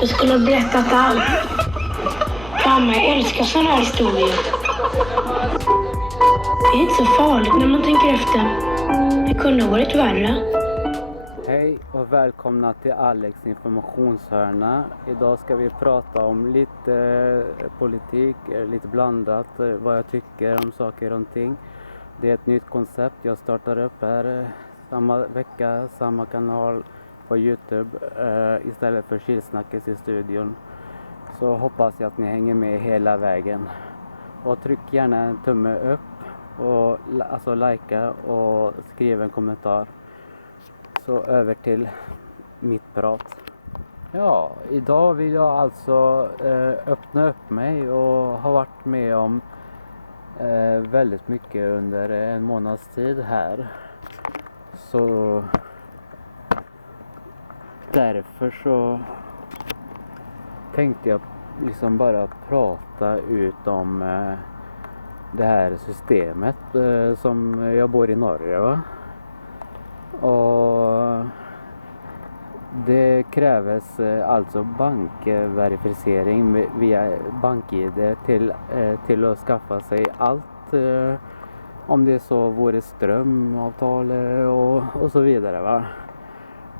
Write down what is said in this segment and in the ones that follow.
Jag skulle ha berättat allt. Mamma, jag älskar sådana här historier. Det är inte så farligt när man tänker efter. Det kunde ha varit värre. Hej och välkomna till Alex informationshörna. Idag ska vi prata om lite politik, lite blandat, vad jag tycker om saker och ting. Det är ett nytt koncept jag startar upp här samma vecka, samma kanal på YouTube istället för Killsnackes i studion. Så hoppas jag att ni hänger med hela vägen. Och tryck gärna en tumme upp och alltså likea och skriv en kommentar. Så över till mitt prat. Ja, idag vill jag alltså öppna upp mig och har varit med om väldigt mycket under en månads tid här. Så därför så tänkte jag liksom bara prata ut om det här systemet som jag bor i Norge, va? Och det krävs alltså bankverificering via BankID till att skaffa sig allt, om det så vore strömavtal och så vidare, va.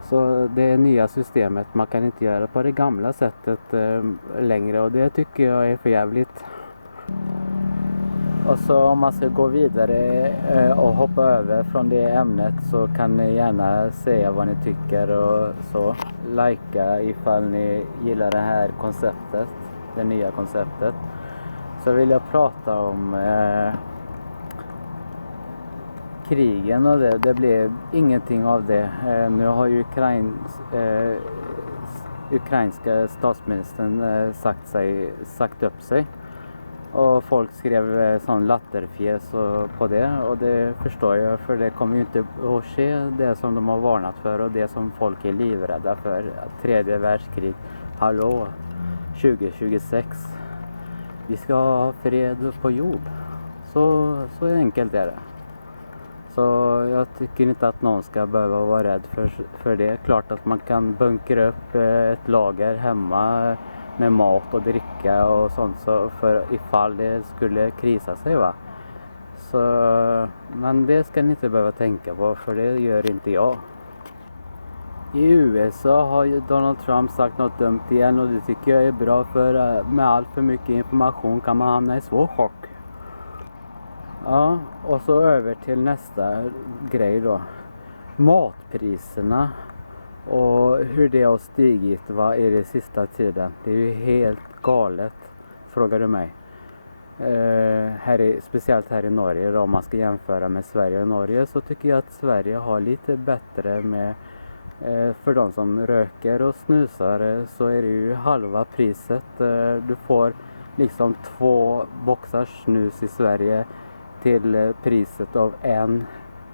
Så det nya systemet, man kan inte göra på det gamla sättet längre, och det tycker jag är för jävligt. Och så om man ska gå vidare och hoppa över från det ämnet, så kan ni gärna säga vad ni tycker och så. Likea ifall ni gillar det här konceptet, det nya konceptet. Så vill jag prata om krigen och det blev ingenting av det. Nu har ju ukrainska statsministern sagt upp sig. Och folk skrev sån latterfjäs på det, och det förstår jag, för det kommer ju inte att ske det som de har varnat för och det som folk är livrädda för. Tredje världskrig, hallå, 2026. Vi ska ha fred på jord. Så enkelt är det. Så jag tycker inte att någon ska behöva vara rädd för det. Klart att man kan bunkra upp ett lager hemma med mat och dricka och sånt, så för ifall det skulle krisa sig, va. Så, men det ska ni inte behöva tänka på, för det gör inte jag. I USA har ju Donald Trump sagt något dumt igen, och det tycker jag är bra, för med allt för mycket information kan man hamna i svår chock. Ja, och så över till nästa grej då. Matpriserna och hur det har stigit, i det sista tiden. Det är ju helt galet, frågar du mig. Speciellt här i Norge då, om man ska jämföra med Sverige och Norge, så tycker jag att Sverige har lite bättre med för de som röker och snusar, så är det ju halva priset. Du får liksom 2 boxar snus i Sverige till priset av en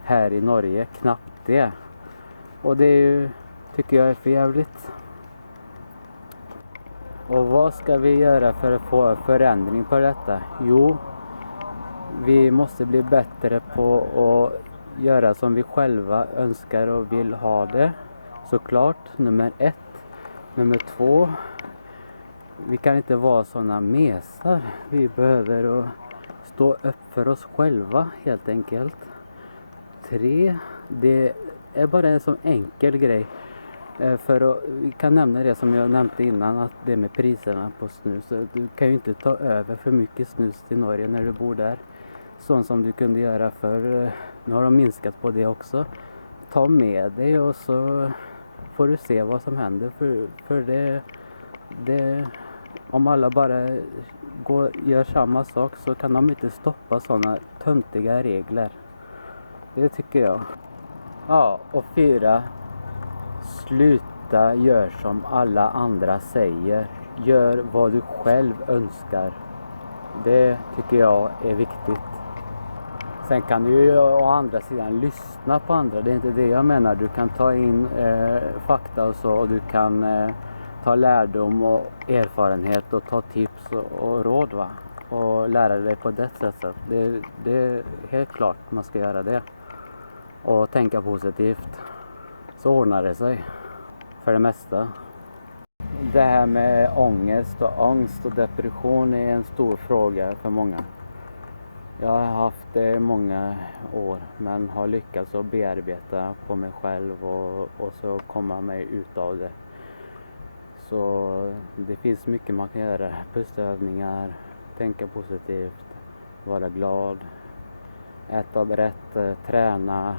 här i Norge, knappt det. Och det är ju, tycker jag är för jävligt. Och vad ska vi göra för att få förändring på detta? Jo, vi måste bli bättre på att göra som vi själva önskar och vill ha det. Såklart, nummer 1. Nummer 2, vi kan inte vara sådana mesar. Vi behöver att stå upp för oss själva, helt enkelt. 3, det är bara en sån enkel grej. Vi kan nämna det som jag nämnde innan, att det med priserna på snus. Du kan ju inte ta över för mycket snus till Norge när du bor där. Sånt som du kunde göra för nu har de minskat på det också. Ta med dig och så får du se vad som händer. För det om alla bara gör samma sak, så kan de inte stoppa sådana töntiga regler. Det tycker jag. Ja, och 4. Sluta gör som alla andra säger. Gör vad du själv önskar. Det tycker jag är viktigt. Sen kan du ju å andra sidan lyssna på andra. Det är inte det jag menar. Du kan ta in fakta och så. Och du kan ta lärdom och erfarenhet och ta tips och råd, va. Och lära dig på det sättet. Det är helt klart man ska göra det. Och tänka positivt. Så ordnar det sig. För det mesta. det här med ångest och angst och depression är en stor fråga för många. Jag har haft det i många år men har lyckats att bearbeta på mig själv och så komma mig ut av det. Så det finns mycket man kan göra. Pustövningar, tänka positivt, vara glad, äta rätt, träna.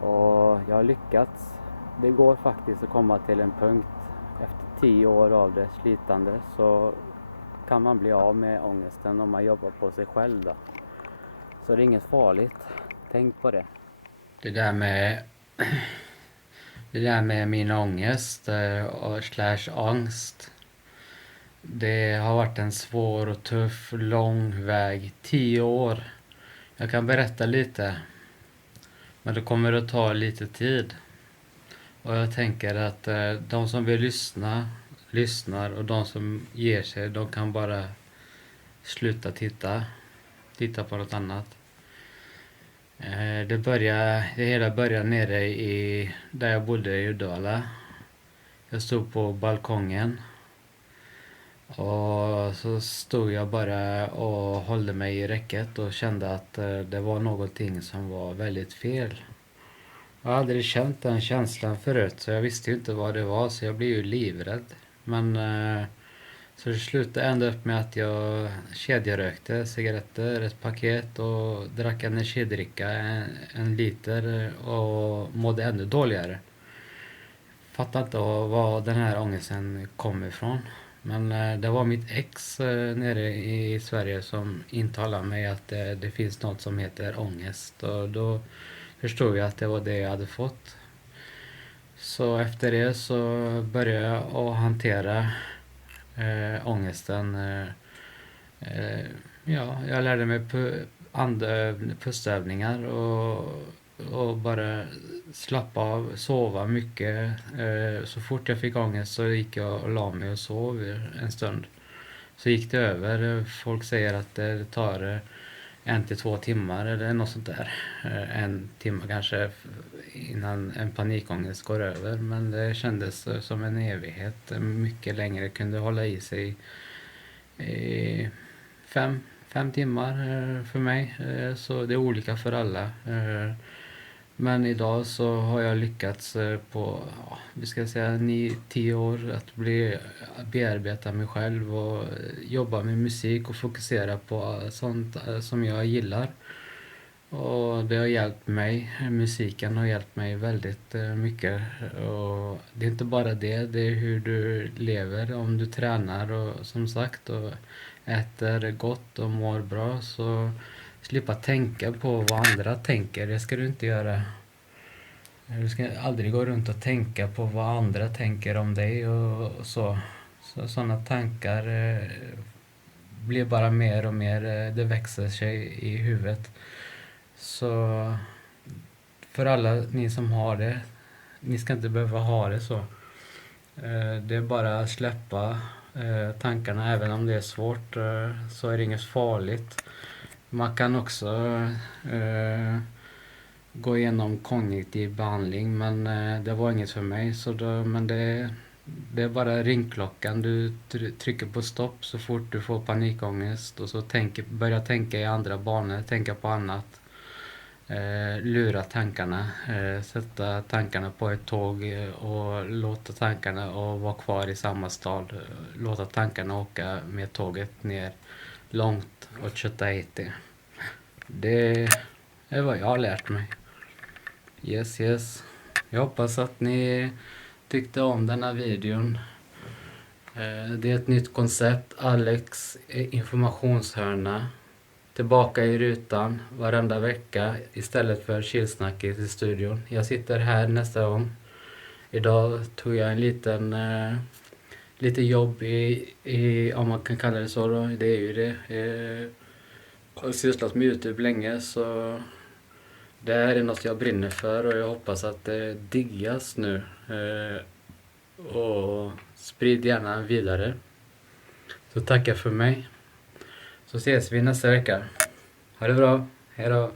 Och jag har lyckats. Det går faktiskt att komma till en punkt efter 10 år av det slitande så kan man bli av med ångesten om man jobbar på sig själv då. Så det är inget farligt. Tänk på det. Det där med min ångest och slash angst. Det har varit en svår och tuff, lång väg. 10 år. Jag kan berätta lite. Men det kommer att ta lite tid. Och jag tänker att de som vill lyssnar och de som ger sig, de kan bara sluta titta på något annat. Det hela började nere där jag bodde i Uddevalla. Jag stod på balkongen och så stod jag bara och höll mig i räcket och kände att det var någonting som var väldigt fel. Jag har aldrig känt den känslan förut så jag visste ju inte vad det var så jag blev ju livrädd. Men så det slutade ända upp med att jag kedjerökte cigaretter, ett paket och drack energidricka, en liter och mådde ännu dåligare. Fattar inte var den här ångesten kom ifrån. Men det var mitt ex nere i Sverige som intalade mig att det finns något som heter ångest. Och då förstod jag att det var det jag hade fått. Så efter det så började jag att hantera ångesten. Jag lärde mig pustövningar och bara slappa av, sova mycket. Så fort jag fick ångest så gick jag och la mig och sov en stund. Så gick det över. Folk säger att det tar 1 till 2 timmar eller något sånt där. 1 timme kanske innan en panikångest går över. Men det kändes som en evighet. Mycket längre, kunde hålla i sig 5 timmar för mig. Så det är olika för alla. Men idag så har jag lyckats på, vi ska säga 9-10 år att bearbeta mig själv och jobba med musik och fokusera på sånt som jag gillar. Och det har hjälpt mig, musiken har hjälpt mig väldigt mycket. Och det är inte bara det är hur du lever, om du tränar och som sagt och äter gott och mår bra så slippa tänka på vad andra tänker, det ska du inte göra. Du ska aldrig gå runt och tänka på vad andra tänker om dig och så. Sådana tankar blir bara mer och mer, det växer sig i huvudet. Så för alla ni som har det, ni ska inte behöva ha det så. Det är bara att släppa tankarna, även om det är svårt så är det inget farligt. Man kan också gå igenom kognitiv behandling men det var inget för mig. Men det är bara ringklockan. Du trycker på stopp så fort du får panikångest och så börja tänka i andra banor, tänka på annat. Lura tankarna, sätta tankarna på ett tåg och låta tankarna och vara kvar i samma stad. Låta tankarna åka med tåget ner långt och kötta hit det. Det är vad jag har lärt mig. Yes. Jag hoppas att ni tyckte om den här videon. Det är ett nytt koncept. Alex informationshörna. Tillbaka i rutan varenda vecka istället för chillsnacket i studion. Jag sitter här nästa gång. Idag tog jag en lite jobb i om man kan kalla det så då. Det är ju det. Jag har sysslat med YouTube länge så det här är något jag brinner för och jag hoppas att det diggas nu. Och sprid gärna vidare. Så tackar för mig. Så ses vi nästa vecka. Ha det bra. Hej då.